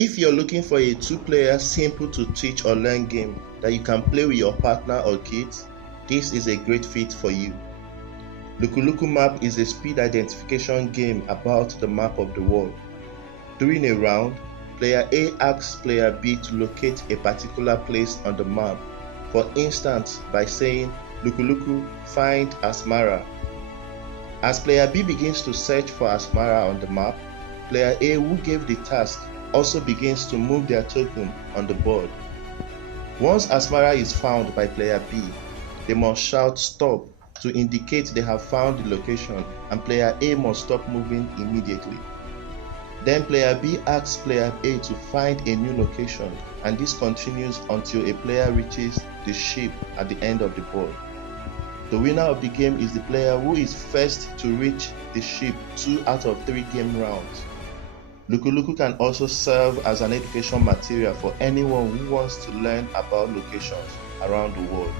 If you're looking for a two-player simple to teach or learn game that you can play with your partner or kids, this is a great fit for you. Luku Luku Map is a speed identification game about the map of the world. During a round, player A asks player B to locate a particular place on the map, for instance by saying, "Luku Luku, find Asmara." As player B begins to search for Asmara on the map, player A, who gave the task, also begins to move their token on the board. Once Asmara is found by player B, they must shout "stop" to indicate they have found the location, and player A must stop moving immediately. Then player B asks player A to find a new location, and this continues until a player reaches the ship at the end of the board. The winner of the game is the player who is first to reach the ship 2 out of 3 game rounds. Luku Luku can also serve as an education material for anyone who wants to learn about locations around the world.